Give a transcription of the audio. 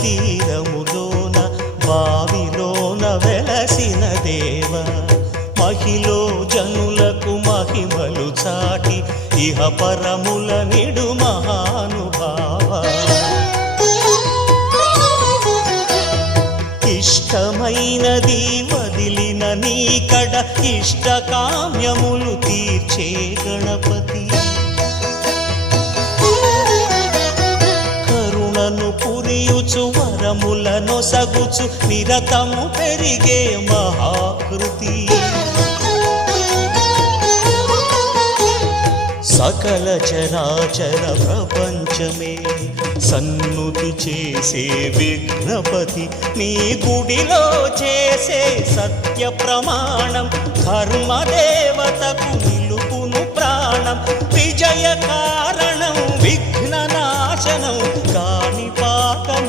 తీరములోన బావిలోన వెలసిన దేవ మహిలో జనులకు మహిమలు చాటి ఇహ పరముల నిడు మహానుభావ ఇష్టమైనది వదిలిన నీకడ ఇష్టకామ్యములు తీర్చే గణపతి కరుణను పురియుచు వరములను సగుచు నిరతము పెరిగే మహాకృతి సకల చరాచర ప్రపంచమే సన్నుతి చేసే విఘ్నపతి నీ గుడిలో చేసే సత్య ప్రమాణం ధర్మదేవతకు నిలుపును ప్రాణం విజయకార